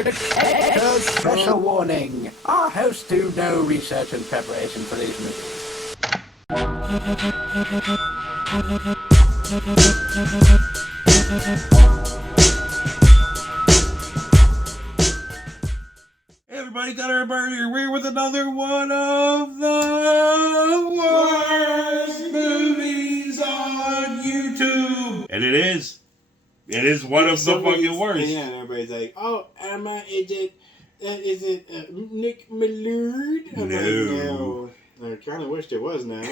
Special warning. Our hosts do no research and preparation for these movies. Hey everybody, got our bird here. We're with another one of the worst movies on YouTube. And it is one of the fucking worst. Yeah, and everybody's like, "Oh, Emma, is it Nick Millard?" I'm like, no. I kind of wished it was now.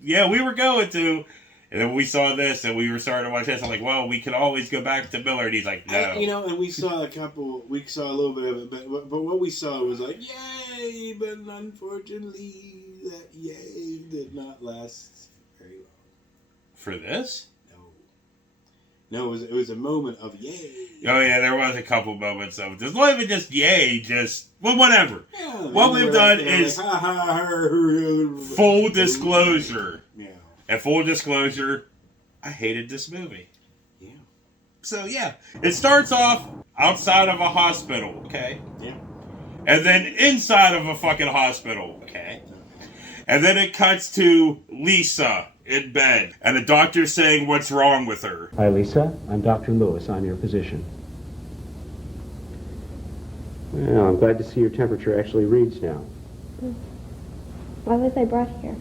Yeah, we were going to. And then we saw this, and we were starting to watch this. I'm like, well, we can always go back to Millard. He's like, no. And we saw a little bit of it, but what we saw was like, yay! But unfortunately, that yay did not last very long. For this? No, it was a moment of yay. Oh yeah, there was a couple moments of just not even just yay, just well, whatever. Yeah, what we've done is like, full disclosure. Yeah. And full disclosure, I hated this movie. Yeah. So yeah, it starts off outside of a hospital, okay? Yeah. And then inside of a fucking hospital, okay? And then it cuts to Lisa in bed, and the doctor's saying what's wrong with her. Hi, Lisa. I'm Dr. Lewis. I'm your physician. Well, I'm glad to see your temperature actually reads now. Why was I brought here?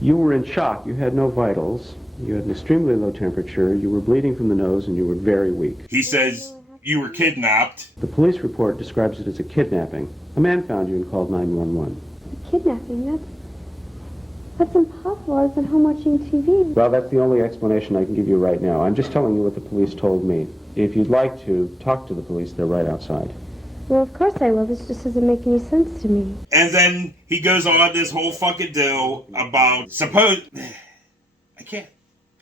You were in shock. You had no vitals. You had an extremely low temperature. You were bleeding from the nose, and you were very weak. He says you were kidnapped. The police report describes it as a kidnapping. A man found you and called 911. Kidnapping? That's impossible. I've been home watching TV. Well, that's the only explanation I can give you right now. I'm just telling you what the police told me. If you'd like to talk to the police, they're right outside. Well, of course I will. This just doesn't make any sense to me. And then he goes on this whole fucking deal about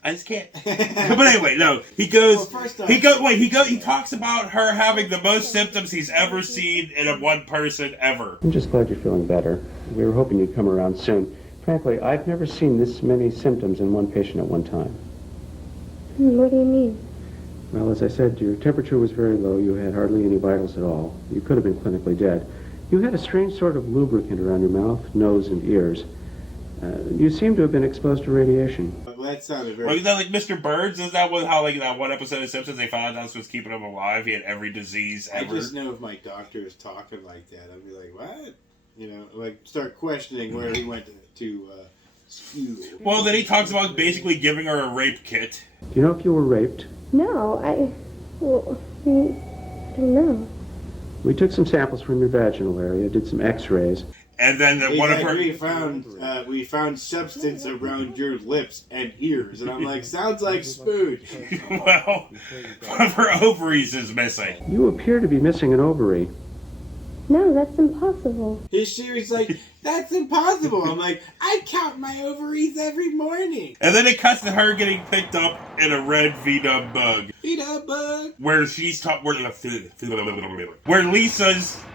I just can't. But anyway, no. He goes. Well, he talks about her having the most symptoms he's ever seen in a one person ever. I'm just glad you're feeling better. We were hoping you'd come around soon. Frankly, I've never seen this many symptoms in one patient at one time. What do you mean? Well, as I said, your temperature was very low. You had hardly any vitals at all. You could have been clinically dead. You had a strange sort of lubricant around your mouth, nose, and ears. You seem to have been exposed to radiation. Well, that sounded very... Well, is that like Mr. Birds? Is that how like that one episode of Simpsons they found out that's what's keeping him alive? He had every disease ever. I just know if my doctor is talking like that, I'd be like, what? Like start questioning where he went to school. Well, then he talks about basically giving her a rape kit. Do you know if you were raped? No, I don't know. We took some samples from your vaginal area, did some x-rays. And then we found substance around your lips and ears, and I'm like, sounds like spoon. Well, one of her ovaries is missing. You appear to be missing an ovary. No, that's impossible. She was like, that's impossible. I'm like, I count my ovaries every morning. And then it cuts to her getting picked up in a red V-dub bug. V-dub bug. Where Lisa's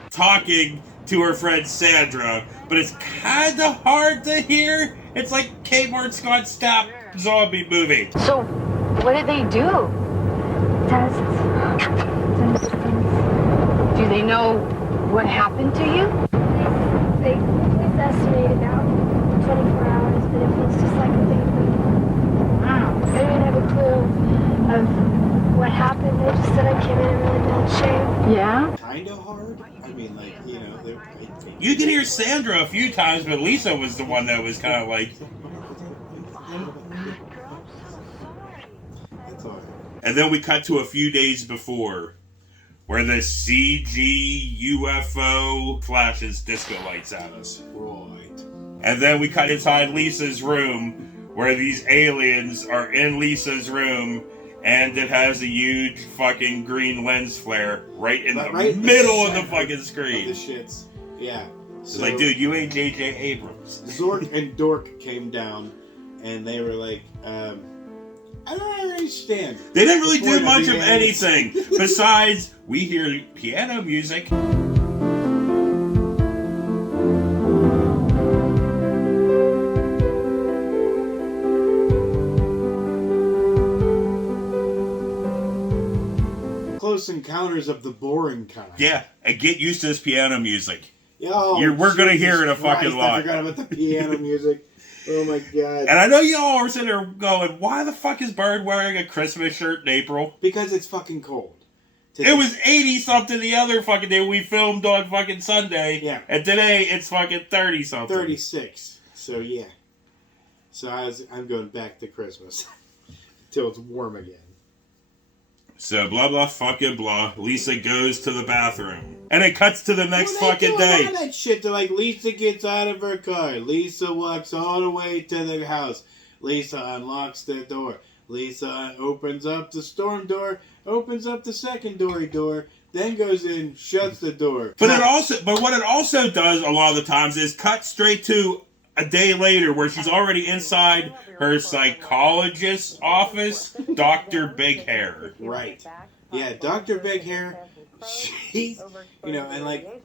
talking to her friend Sandra, but it's kind of hard to hear. It's like Kmart Scott Stapp zombie movie. So, what did they do? Tests. Do they know what happened to you? They estimated out 24 hours, but it feels just like a day. Wow. I don't even have a clue of what happened. They just said I came in really bad shape. Yeah? Kind of hard. I mean, like, You can hear Sandra a few times, but Lisa was the one that was kind of like... That's all. And then we cut to a few days before, where the CG UFO flashes disco lights at us. Right. And then we cut inside Lisa's room, where these aliens are in Lisa's room, and it has a huge fucking green lens flare right in the middle of the fucking screen. The shits. Yeah. It's like, dude, you ain't J.J. Abrams. Zork and Dork came down, and they were like, I don't understand. They didn't really do much of anything besides we hear piano music. Close Encounters of the Boring Kind. Yeah, and get used to this piano music. Oh, we're going to hear it a Christ, fucking lot. I forgot about the piano music. Oh my god. And I know y'all are sitting there going, why the fuck is Bird wearing a Christmas shirt in April? Because it's fucking cold. Today. It was 80-something the other fucking day we filmed on fucking Sunday. Yeah. And today it's fucking 30-something. 36. So yeah. So I'm going back to Christmas. Until it's warm again. So blah blah fucking blah. Lisa goes to the bathroom. And it cuts to the next fucking day. All that shit. They're like, Lisa gets out of her car. Lisa walks all the way to the house. Lisa unlocks the door. Lisa opens up the storm door, opens up the secondary door, then goes in, shuts the door. But what it also does a lot of the times is cut straight to a day later where she's already inside her psychologist's office, Dr. Big Hair. Right. Yeah, Dr. Big Hair, she's, and like,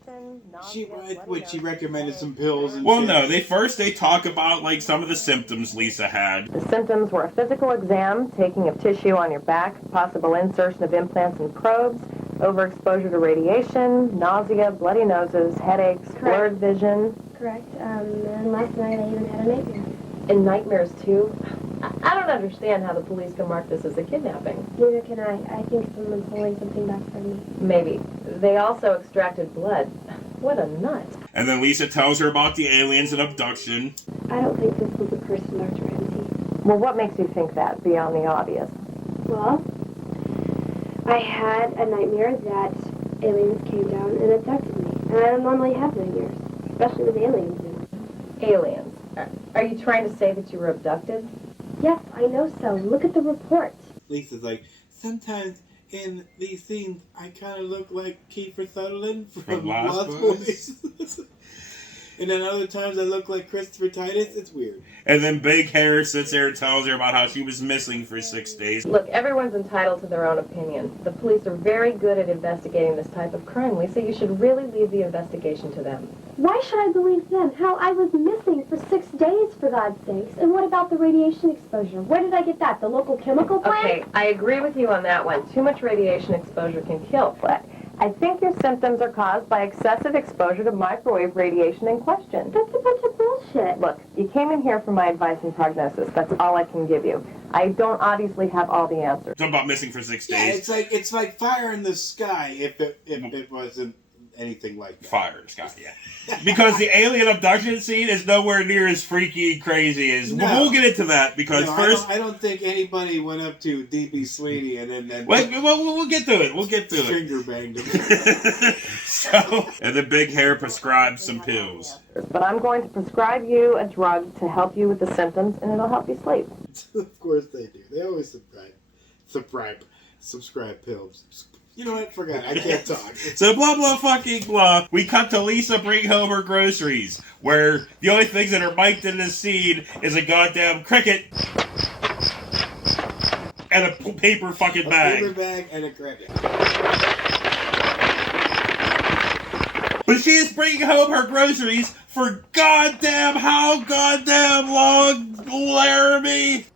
she recommended some pills and Well, shit. no, they talk about, like, some of the symptoms Lisa had. The symptoms were a physical exam, taking of tissue on your back, possible insertion of implants and probes, overexposure to radiation, nausea, bloody noses, headaches, blurred vision. Correct. And last night I even had a nightmare. And nightmares, too? I don't understand how the police can mark this as a kidnapping. Neither can I. I think someone's holding something back from me. Maybe. They also extracted blood. What a nut. And then Lisa tells her about the aliens and abduction. I don't think this was a person, Dr. Ramsey. Well, what makes you think that, beyond the obvious? Well, I had a nightmare that aliens came down and abducted me. And I don't normally have nightmares, especially with aliens in it. Aliens. Are you trying to say that you were abducted? Yes, I know so. Look at the report. Lisa's like, sometimes in these scenes, I kind of look like Kiefer Sutherland from Lost Lost Boys. Boys. And then other times I look like Christopher Titus. It's weird. And then Big Hair sits there and tells her about how she was missing for 6 days. Look, everyone's entitled to their own opinion. The police are very good at investigating this type of crime, Lisa. You should really leave the investigation to them. Why should I believe them? Hell, I was missing for 6 days, for God's sakes. And what about the radiation exposure? Where did I get that? The local chemical plant? Okay, I agree with you on that one. Too much radiation exposure can kill, but I think your symptoms are caused by excessive exposure to microwave radiation in question. That's a bunch of bullshit. Look, you came in here for my advice and prognosis. That's all I can give you. I don't obviously have all the answers. Talking about missing for 6 Yeah, days. it's like fire in the sky if it wasn't anything like that. Fire, Scott, yeah. Because the alien abduction scene is nowhere near as freaky and crazy as... No. We'll get into that, because No, first... I don't think anybody went up to D.B. Sweeney and then We'll get to it. We'll get to it. finger banged him. And the Big Hair prescribes some pills. But I'm going to prescribe you a drug to help you with the symptoms, and it'll help you sleep. Of course they do. They always subscribe pills. You know what? Forgot. I can't talk. So blah blah fucking blah. We cut to Lisa bring home her groceries, where the only things that are mic'd in this scene is a goddamn cricket and a paper fucking A bag. paper bag and a cricket. But she is bringing home her groceries for goddamn how goddamn long, Laramie?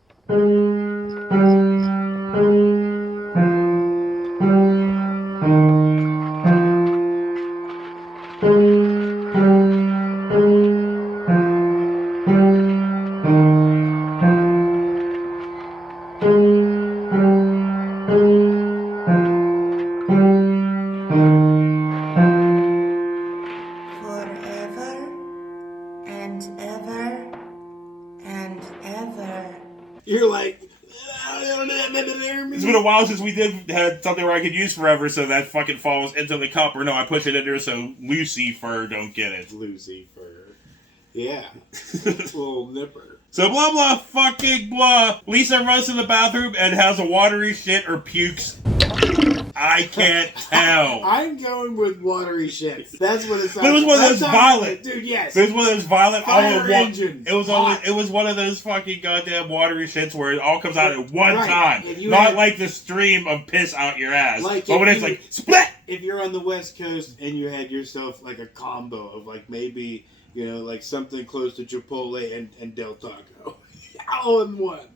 Forever and ever and ever. You're like. It's been a while since we had something where I could use forever, so that fucking falls into the cup. Or no, I push it in there so Lucifer don't get it. Lucifer. Yeah. Little nipper. So blah blah fucking blah. Lisa runs to the bathroom and has a watery shit or pukes. I can't tell. I'm going with watery shit. That's what it sounds like. But it was one of those That's violent. Dude, yes. It was one of those violent. Fire engine. It was one of those fucking goddamn watery shits where it all comes out at one Right. time, If you not had- like the stream of piss out your ass. Like but when if it's you- like split. If you're on the West Coast and you had yourself like a combo of like maybe, like something close to Chipotle and Del Taco. All in one.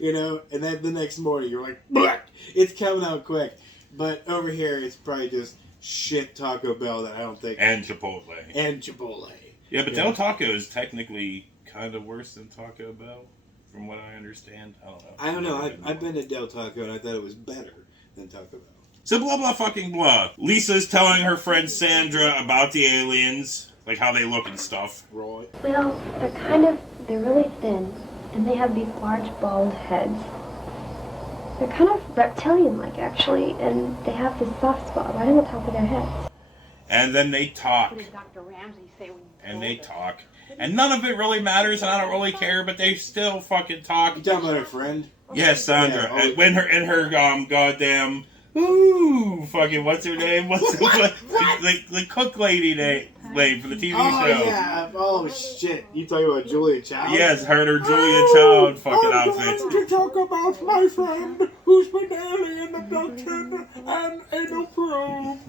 And then the next morning you're like, bleh, it's coming out quick. But over here, it's probably just shit Taco Bell that I don't think... And Chipotle. And Chipotle. Yeah, but Del Taco is technically kind of worse than Taco Bell, from what I understand. I don't know. I've been to Del Taco, and I thought it was better than Taco Bell. So blah, blah, fucking blah. Lisa's telling her friend Sandra about the aliens, like how they look and stuff. Right. Well, they're really thin, and they have these large bald heads. They're kind of reptilian-like, actually, and they have this soft spot right on the top of their heads. And then they talk. What did Dr. Ramsey say when you And told they her? talk. And none of it really matters, and I don't really care, but they still fucking talk. You talking about her friend? Yes, Sandra. Yeah, When her in her goddamn fucking what's her name? What's the cook lady name for the TV show? Yeah. Oh shit. You talking about Julia Child? Yes, her and her Julia Child fucking outfit. to talk about my friend who's been alien abduction and anal probe.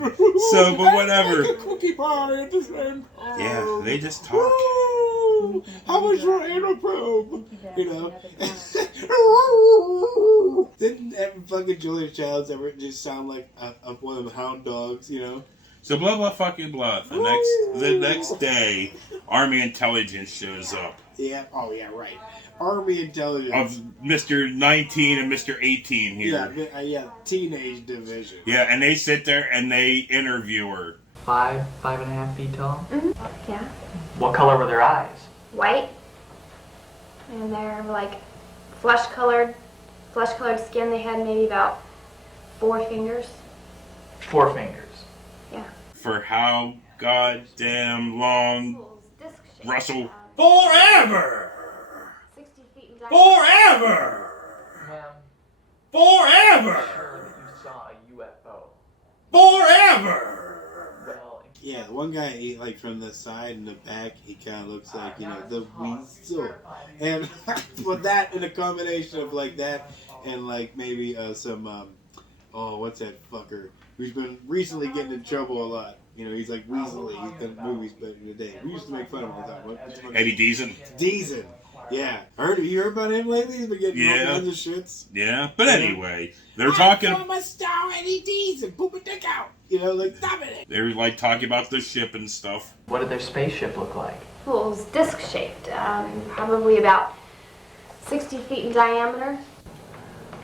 So, but whatever. And cookie pie at the same time. Yeah, they just talk. Ooh, how was your anal probe? You know. Didn't fucking Julia Childs ever just sound like one of the hound dogs? You know. So blah blah fucking blah. The next day, Army Intelligence shows up. Yeah. Oh yeah. Right. Army Intelligence Of Mr. 19 and Mr. 18 here. Yeah. Teenage division. Yeah, and they sit there and they interview her. 5.5 feet tall? Mm-hmm. Yeah. What color were their eyes? White. And they're like flesh-colored skin. They had maybe about 4 fingers. 4 fingers. Yeah. For how goddamn long, Disc-shaped. Russell? Forever! 60 feet in diameter. Forever! Ma'am, Forever! sure that you saw a UFO. Forever! Well, Yeah, the one guy, like from the side and the back, he kind of looks like, the weasel. And with that, in a combination of like that, and like maybe some, what's that fucker who's been recently getting in trouble a lot. He's like Weasley. He's done movies back in the day. We used to make fun of him all the time. What? Eddie Deason. Deason. Yeah. You heard about him lately? He's been getting all kinds of shits. Yeah, but anyway, they're talking. I'm a star, Eddie Deason. Poop a dick out. Stop it. They're like talking about the ship and stuff. what did their spaceship look like? Well, it was disc-shaped. Probably about 60 feet in diameter.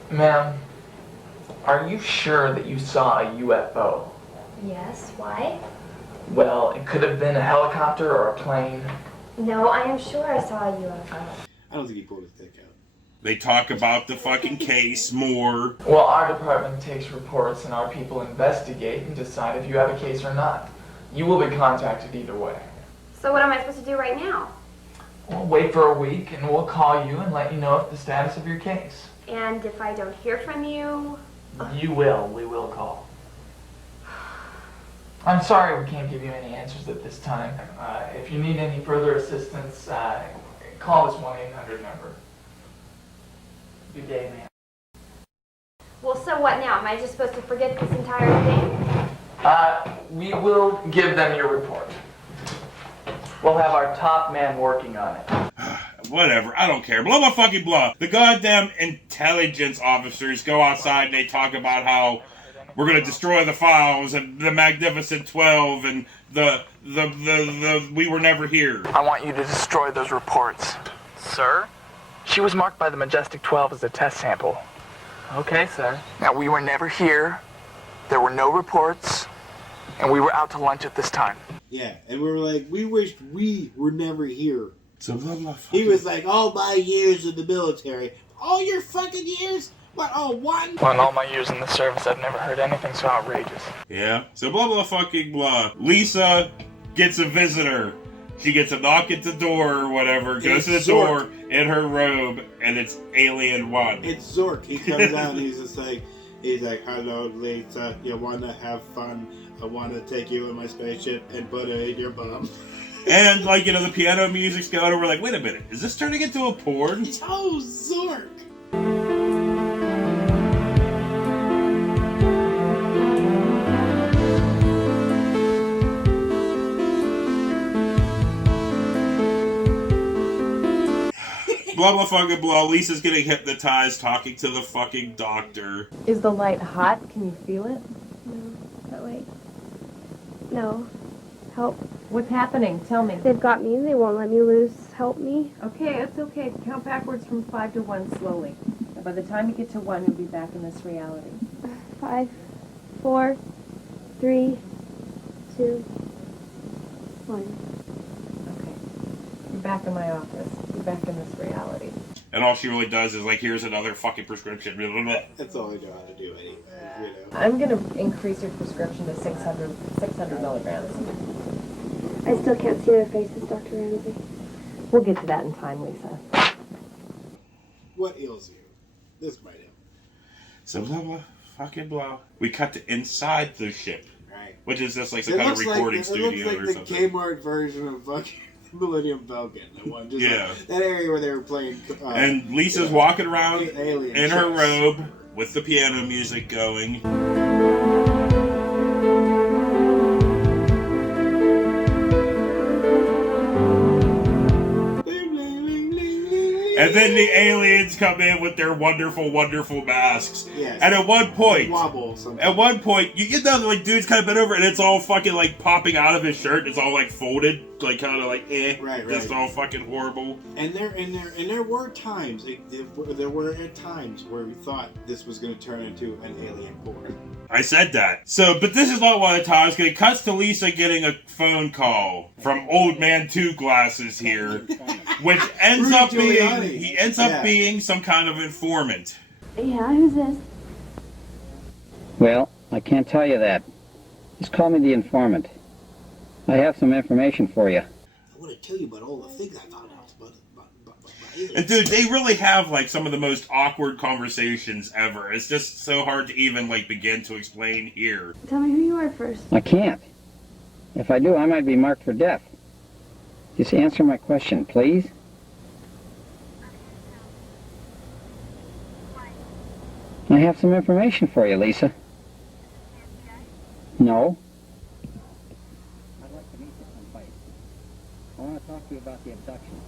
Ma'am, are you sure that you saw a UFO? Yes. Why? Well, it could have been a helicopter or a plane. No, I am sure I saw a UFO. I don't think he pulled his dick out. They talk about the fucking case more. Well, our department takes reports and our people investigate and decide if you have a case or not. You will be contacted either way. So what am I supposed to do right now? We'll wait for a week and we'll call you and let you know the status of your case. And if I don't hear from you... You will. We will call. I'm sorry we can't give you any answers at this time. If you need any further assistance, call this 1-800 number. Good day, ma'am. Well, so what now? Am I just supposed to forget this entire thing? We will give them your report. We'll have our top man working on it. Whatever, I don't care. Blah, blah, fucking blah. The goddamn intelligence officers go outside and they talk about how we're gonna destroy the files and the Magnificent 12 and the we were never here. I want you to destroy those reports. Sir? She was marked by the Majestic 12 as a test sample. Okay, sir. Now, we were never here. There were no reports. And we were out to lunch at this time. Yeah, and we were like, we wished we were never here. So blah, blah, He was like, all my years in the military. All your fucking years? What, all one? Well, in all my years in the service, I've never heard anything so outrageous. Yeah. So blah, blah, fucking blah. Lisa gets a visitor. She gets a knock at the door or whatever, goes to the door in her robe, and it's Alien 1. It's Zork. He comes out and he's like, hello, Lisa, you want to have fun? I want to take you in my spaceship and put it in your bum. And, the piano music's going, and we're like, wait a minute, is this turning into a porn? Oh, Zork! blah blah fucking blah. Lisa's getting hypnotized, talking to the fucking doctor. Is the light hot? Can you feel it? No. But wait. No. Help. What's happening? Tell me. They've got me. They won't let me loose. Help me. Okay, it's okay. Count backwards from 5 to 1 slowly. And by the time you get to 1, you'll be back in this reality. 5, 4, 3, 2, 1. Okay. You're back in my office. You're back in this reality. And all she really does is like, here's another fucking prescription. That's all I know how to do anyway. You know. I'm going to increase your prescription to 600 milligrams. I still can't see their faces, Dr. Ramsey. We'll get to that in time, Lisa. What ails you? This might help. So blah blah fucking blah. We cut to inside the ship. Right. Which is just like some kind of recording studio or something. It looks like the Kmart version of fucking Millennium Falcon. The one, just yeah. like that area where they were playing. And Lisa's walking around alien in her shows. robe with the piano music going. And then the aliens come in with their wonderful, wonderful masks. Yes. And at one point, you know, like dude's kind of bent over, and it's all fucking like popping out of his shirt. It's all like folded, like kind of like right. Just all fucking horrible. And there were times, there were at times where we thought this was going to turn into an alien porn. I said that. So, but this is not one of the times. It cuts to Lisa getting a phone call from Old Man Two Glasses here, which ends up being some kind of informant. Yeah, who's this? Well, I can't tell you that. Just call me the informant. I have some information for you. I want to tell you about all the things I found out about aliens. And dude, they really have like some of the most awkward conversations ever. It's just so hard to even like begin to explain here. Tell me who you are first. I can't. If I do, I might be marked for death. Just answer my question, please. I have some information for you, Lisa. No. I'd like to meet you someplace. I want to talk to you about the abduction.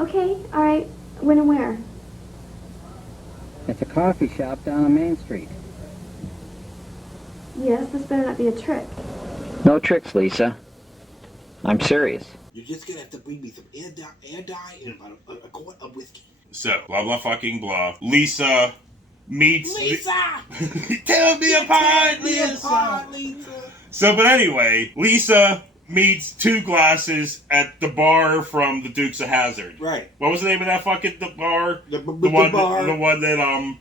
Okay, alright. When and where? It's a coffee shop down on Main Street. Yes, this better not be a trick. No tricks, Lisa. I'm serious. You're just going to have to bring me some air dye and about a quart of whiskey. So, blah blah fucking blah. Lisa meets... Lisa! Tell me apart, Lisa! So, but anyway, Lisa meets Two Glasses at the bar from the Dukes of Hazzard. Right. What was the name of that fucking bar? The one that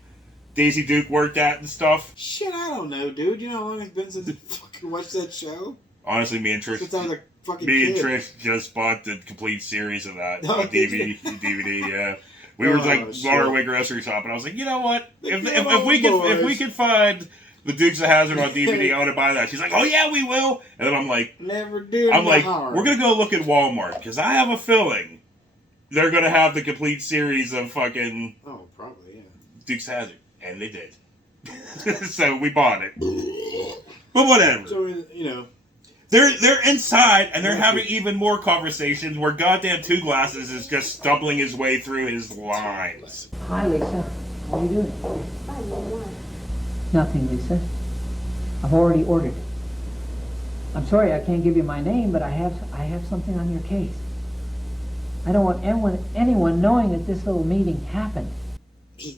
Daisy Duke worked at and stuff? Shit, I don't know, dude. You know how long it's been since I fucking watched that show? Honestly, me and Trish... Since I was a fucking Me kid. and Trish just bought the complete series of that Oh, on DVD, yeah. We were like on our way grocery shopping. I was like, you know what? If we could find the Dukes of Hazzard on DVD, I want to buy that. She's like, oh yeah, we will. And then I'm like, never do. I'm like, we're gonna go look at Walmart because I have a feeling they're gonna have the complete series of fucking probably, yeah. Dukes of Hazzard, and they did. So we bought it. But whatever. So you know. They're inside, and they're having even more conversations where goddamn Two Glasses is just stumbling his way through his lines. Hi, Lisa. How are you doing? Nothing, Lisa. I've already ordered. I'm sorry I can't give you my name, but I have something on your case. I don't want anyone knowing that this little meeting happened. We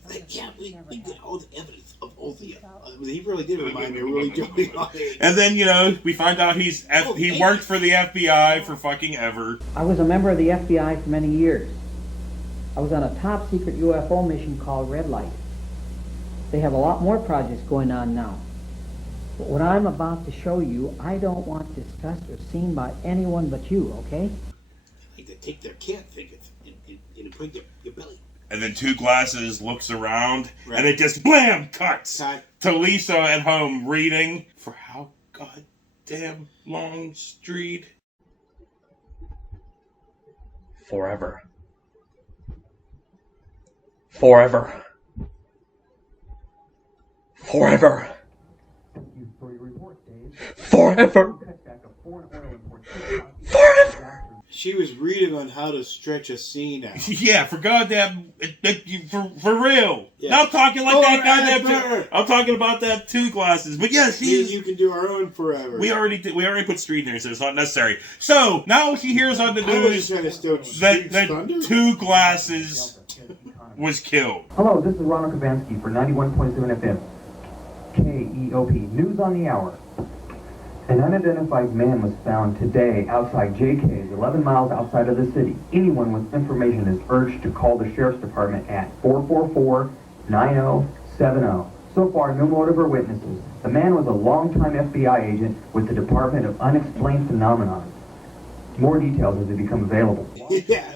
get all the evidence of all the. He really did remind me of really Joey. And then, you know, we find out he worked for the FBI for fucking ever. I was a member of the FBI for many years. I was on a top secret UFO mission called Red Light. They have a lot more projects going on now. But what I'm about to show you, I don't want discussed or seen by anyone but you, okay? Like they take their cat fingers and put your belly. And then Two Glasses looks around, and it just blam cuts to Lisa at home reading for how goddamn long street. Forever. Forever. Forever. Forever. Forever. She was reading on how to stretch a scene out. Yeah, for goddamn, for real. Yeah. Not talking like that goddamn. I'm talking about that 2 glasses. But yeah, you can do our own forever. We already put street there, so it's not necessary. So now she hears on the news that 2 glasses was killed. Hello, this is Ronald Kabansky for 91.7 FM. KEOP, News on the Hour. An unidentified man was found today outside JK's, 11 miles outside of the city. Anyone with information is urged to call the Sheriff's Department at 444-9070. So far, no motive or witnesses. The man was a longtime FBI agent with the Department of Unexplained Phenomena. More details as they become available. Yeah.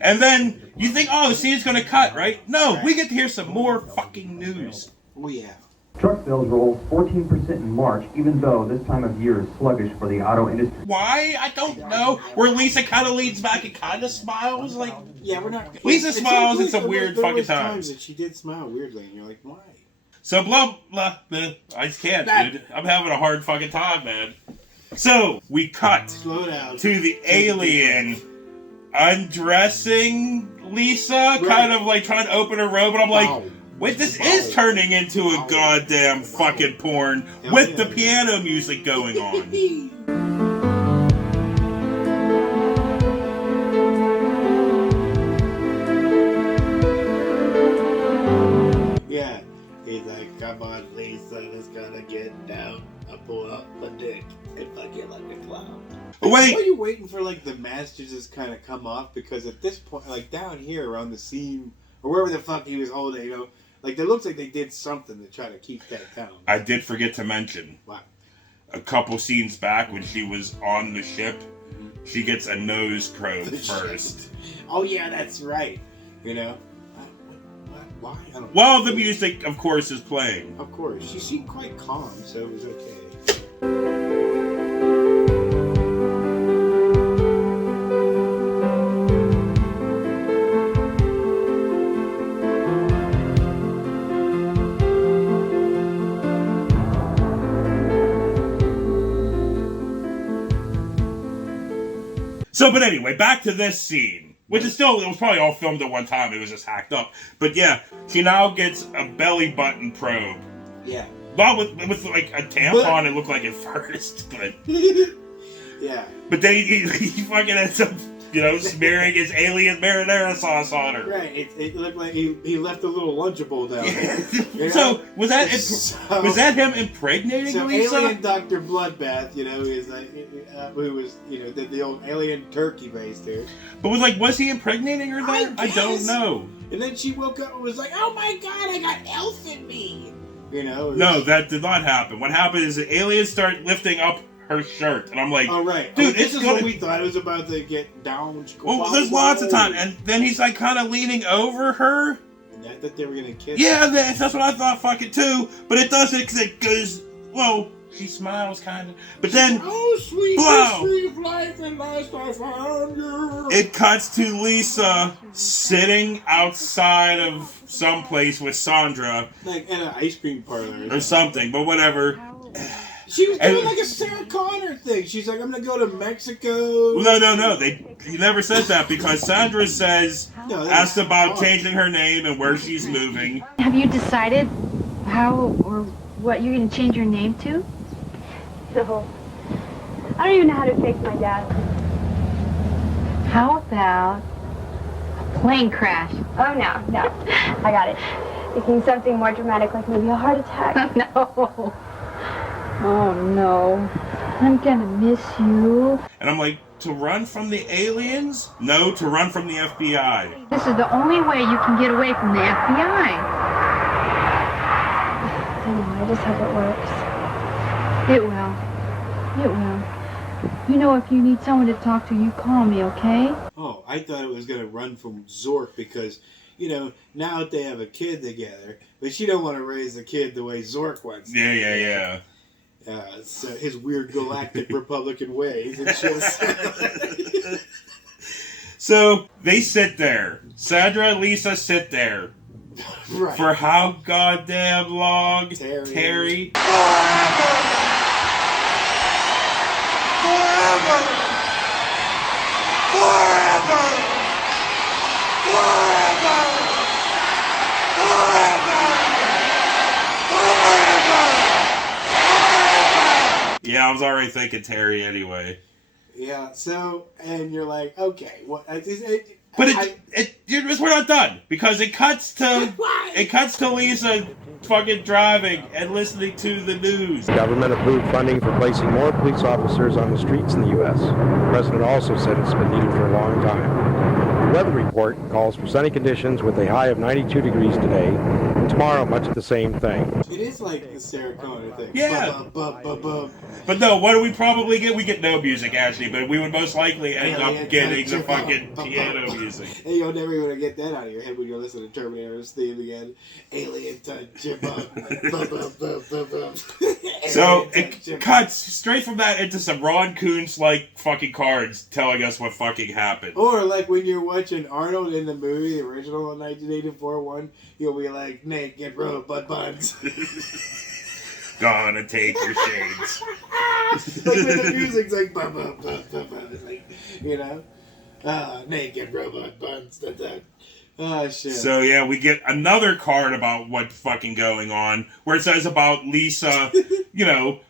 And then you think, oh, the scene's going to cut, right? No, we get to hear some more fucking news. Oh, yeah. Truck sales rose 14% in March, even though this time of year is sluggish for the auto industry. Why? I don't know. Where Lisa kind of leans back and kind of smiles, like... Yeah, we're not... Lisa smiles in some weird fucking times. times. That she did smile weirdly, and you're like, why? So blah, blah, blah. I just can't, dude. I'm having a hard fucking time, man. So, we cut to the alien undressing Lisa, kind of like trying to open her robe, and I'm like... Wait, this is turning into a goddamn fucking porn with the piano music going on. Yeah. He's like, come on, Lisa, it's gonna get down. I pull up my dick and fuck you like a clown. Wait! Are you waiting for, like, the mask to just kind of come off? Because at this point, like, down here around the seam, or wherever the fuck he was holding, you know, like, it looks like they did something to try to keep that down. I did forget to mention. Wow. A couple scenes back when she was on the ship, she gets a nose probe first. Oh, yeah, that's right. You know? Why? I don't know. Well, the music, of course, is playing. Of course. She seemed quite calm, so it was okay. So, but anyway, back to this scene, which is still, it was probably all filmed at one time, it was just hacked up. But yeah, she now gets a belly button probe. Yeah. Not with like a tampon, it looked like at first, but... Yeah. But then he fucking ends up, you know, smearing his alien marinara sauce on her. Right, it looked like he left a little Lunchable down there. You know? So, was that him impregnating Lisa? Alien Dr. Bloodbath, you know, is like, who was, you know, the old alien turkey base there. But was he impregnating her there? I don't know. And then she woke up and was like, oh my god, I got elf in me! You know? No, that did not happen. What happened is the aliens start lifting up her shirt, and I'm like, oh right, dude, this is what we thought. It was about to get down. Well, there's lots of time, and then he's like kind of leaning over her. And I thought they were gonna kiss. Yeah, that's what I thought, fucking too. But it doesn't, because well, she smiles kind of, but then oh sweet history of life, and last I found you. It cuts to Lisa sitting outside of some place with Sandra, like in an ice cream parlor or something. But whatever. She was doing like a Sarah Connor thing. She's like, I'm gonna go to Mexico. No. He never says that because Sandra asked about changing her name and where she's moving. Have you decided how or what you're going to change your name to? No. I don't even know how to fake my dad. How about a plane crash? Oh, no. I got it. Thinking something more dramatic, like maybe a heart attack. No. Oh, no. I'm gonna miss you. And I'm like, to run from the aliens? No, to run from the FBI. This is the only way you can get away from the FBI. I know, I just hope it works. It will. You know, if you need someone to talk to, you call me, okay? Oh, I thought it was gonna run from Zork because, you know, now they have a kid together, but she don't want to raise the kid the way Zork wants. Yeah. So his weird galactic Republican ways. It's just... So they sit there. Sandra and Lisa sit there. Right. For how goddamn long? Terry. Forever. Yeah, I was already thinking Terry anyway. Yeah, so, and you're like, okay, what? But we're not done because it cuts to Lisa fucking driving and listening to the news. Government approved funding for placing more police officers on the streets in the U.S. The president also said it's been needed for a long time. The weather report calls for sunny conditions with a high of 92 degrees today, and tomorrow much of the same thing. It is like the Sarah Connor thing. Yeah. But no, what do we probably get? We get no music, actually, but we would most likely end up getting the fucking piano music. Hey, you'll never going to get that out of your head when you're listening to Terminator's theme again. Alien touch, So it cuts straight from that into some Ron Koons-like fucking cards telling us what fucking happened. Or like when you're watching Arnold in the movie, the original 1984 one, you'll be like, naked robot buns. Gonna take your shades. Like when the music's like, like, you know, naked robot buns. Oh shit. So yeah, we get another card about what's fucking going on, where it says about Lisa, you know,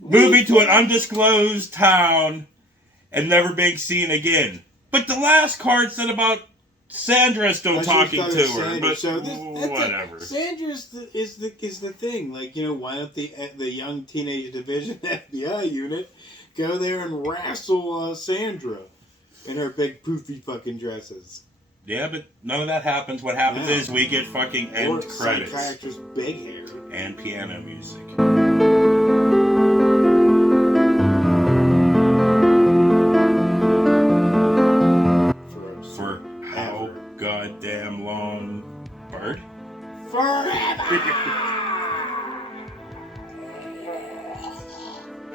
moving to an undisclosed town and never being seen again. But the last card said about Sandra still talking to her, but whatever. Sandra is the thing. Like, you know, why don't the young teenage division FBI unit go there and wrestle Sandra in her big poofy fucking dresses? Yeah, but none of that happens. What happens is we get fucking end credits. Psychiatrist's big hair. And piano music. For how goddamn long, Bert? Forever!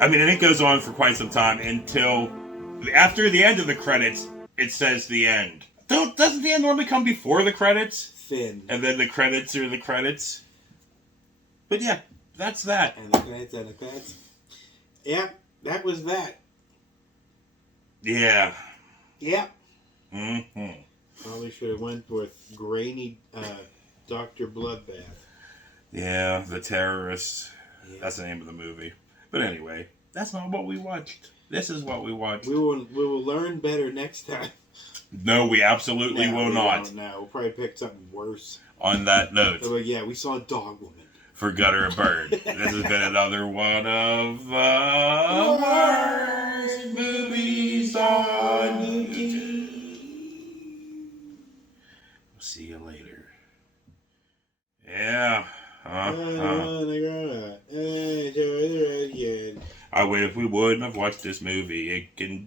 I mean, and it goes on for quite some time until after the end of the credits, it says the end. Doesn't the end normally come before the credits? Thin. And then the credits are the credits? But yeah, that's that. And the credits. Yeah, that was that. Yeah. Yeah. Mm-hmm. Probably should have went with grainy Dr. Bloodbath. Yeah, The Terrorists. Yeah. That's the name of the movie. But anyway, that's not what we watched. This is what we watched. We will learn better next time. No, we absolutely will not. No, we'll probably pick something worse. On that note. So, yeah, we saw a dog woman. For Gutter and Bird. This has been another one of the worst movies on YouTube. We'll see you later. Yeah. If we wouldn't have watched this movie, it can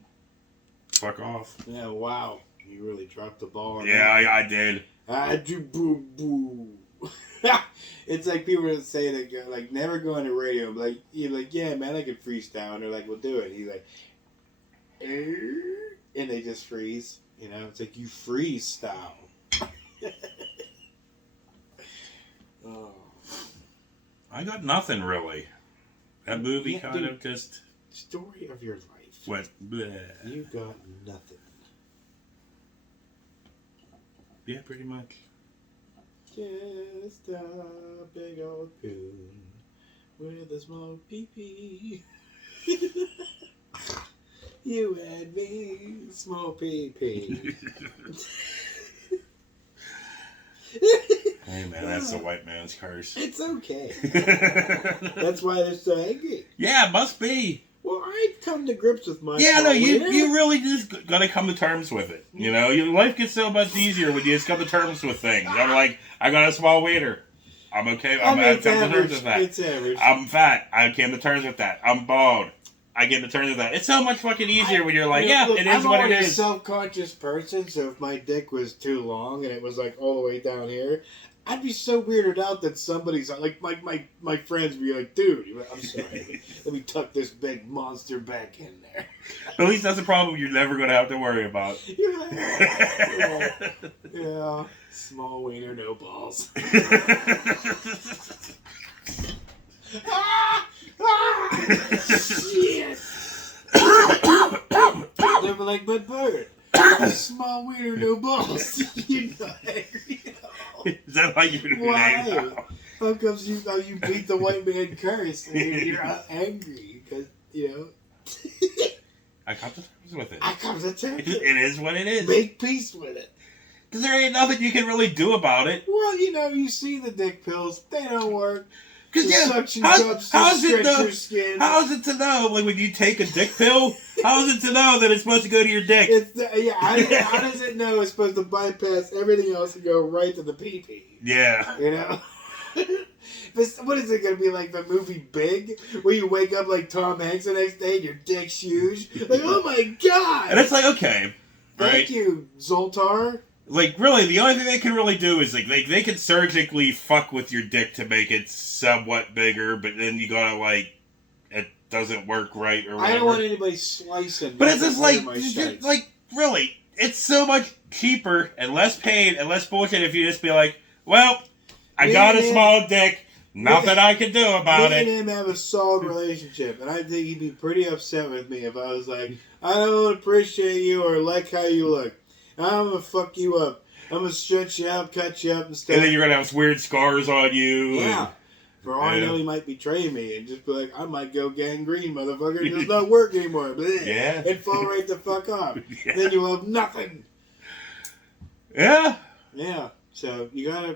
fuck off. Yeah, wow. You really dropped the ball on that. I did. I do boo boo. It's like people would say that, like, never go on the radio. Like, you're like, yeah, man, I can freestyle. And they're like, well, do it. He's like, and they just freeze. You know, it's like you freestyle. Oh. I got nothing really. That movie kind of just. Story of your life. Went bleh. You got nothing. Yeah, pretty much. Just a big old coon with a small pee-pee. You and me, small pee-pee. Hey man, that's the white man's curse. It's okay. That's why they're so angry. Yeah, it must be. Well, I've come to grips with my. Yeah, no, you really just gotta come to terms with it. You know, your life gets so much easier when you just come to terms with things. I'm like, I got a small wiener. I'm okay. I've come to terms with that. It's average. I'm fat. I came to terms with that. I'm bald. I came to terms with that. It's so much fucking easier when you're like, look, it is what it is. I'm a self-conscious person, so if my dick was too long and it was like all the way down here, I'd be so weirded out that somebody's like my friends would be like, dude, I'm sorry, let me tuck this big monster back in there. At least that's a problem you're never going to have to worry about. Yeah. Small wiener, no balls. Shit. They were like, but Bert, Small wiener, no balls. You're not angry at all. Is that why you're Why? How comes you beat the white man curse and you're angry? Because, you know. I come to terms with it. I come to terms with it. It is what it is. Make peace with it. Because there ain't nothing you can really do about it. Well, you know, you see the dick pills. They don't work. Because suction cups to stretch your skin. How is it to know, like, when you take a dick pill, how is it to know that it's supposed to go to your dick? How does it know it's supposed to bypass everything else and go right to the pee-pee? Yeah. You know? What is it going to be like the movie Big? Where you wake up like Tom Hanks the next day and your dick's huge? Like, oh my God! And it's like, okay. Thank you, Zoltar. Like, really, the only thing they can really do is, like, they can surgically fuck with your dick to make it somewhat bigger, but then you gotta, like, it doesn't work right or whatever. I don't want anybody slicing. But it's just like, really, it's so much cheaper and less pain and less bullshit if you just be like, well, I got a small dick, nothing I can do about it. Me and him have a solid relationship, and I think he'd be pretty upset with me if I was like, I don't appreciate you or like how you look. I'm gonna fuck you up. I'm gonna stretch you out, cut you up, and stuff. And then you're gonna have weird scars on you. Yeah. For all I know, he might betray me and just be like, I might go gangrene, motherfucker. It does not work anymore. Yeah. And fall right the fuck off. Yeah. Then you'll have nothing. Yeah. Yeah. So you gotta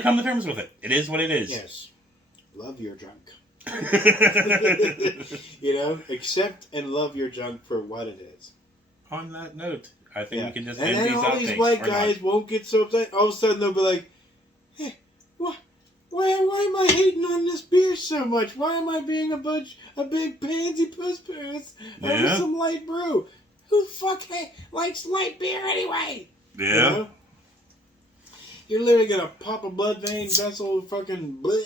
come to terms with it. It is what it is. Yes. Love your junk. You know, accept and love your junk for what it is. On that note, I think we can just and end then these all these white guys won't get so upset. All of a sudden they'll be like, hey, why am I hating on this beer so much? Why am I being a big pansy puss over some light brew? Who the fuck likes light beer anyway? Yeah. You know? You're literally gonna pop a blood vein vessel, fucking bleh.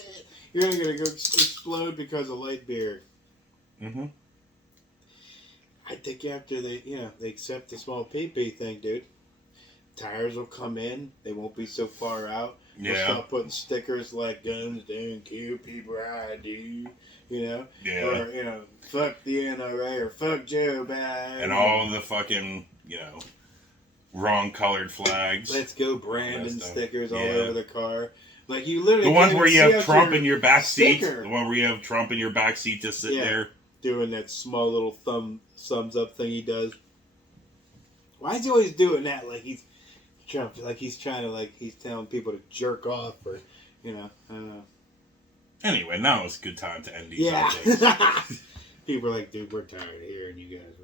You're gonna go explode because of light beer. Mm-hmm. I think after they accept the small pee-pee thing, dude, tires will come in. They won't be so far out. They'll start putting stickers like guns don't kill people, I do. You know? Yeah. Or, you know, fuck the NRA or fuck Joe Biden. And all the fucking, you know, wrong colored flags. Let's go Brandon stickers all over the car. Like, you literally the ones where you have Trump in your back seat. The one where you have Trump in your back seat just sitting there. Doing that small little thumbs up thing he does. Why is he always doing that? Like he's Trump, like he's trying to, like he's telling people to jerk off or, you know, I don't know. Anyway, now it's a good time to end these. Yeah. People are like, dude, we're tired of hearing you guys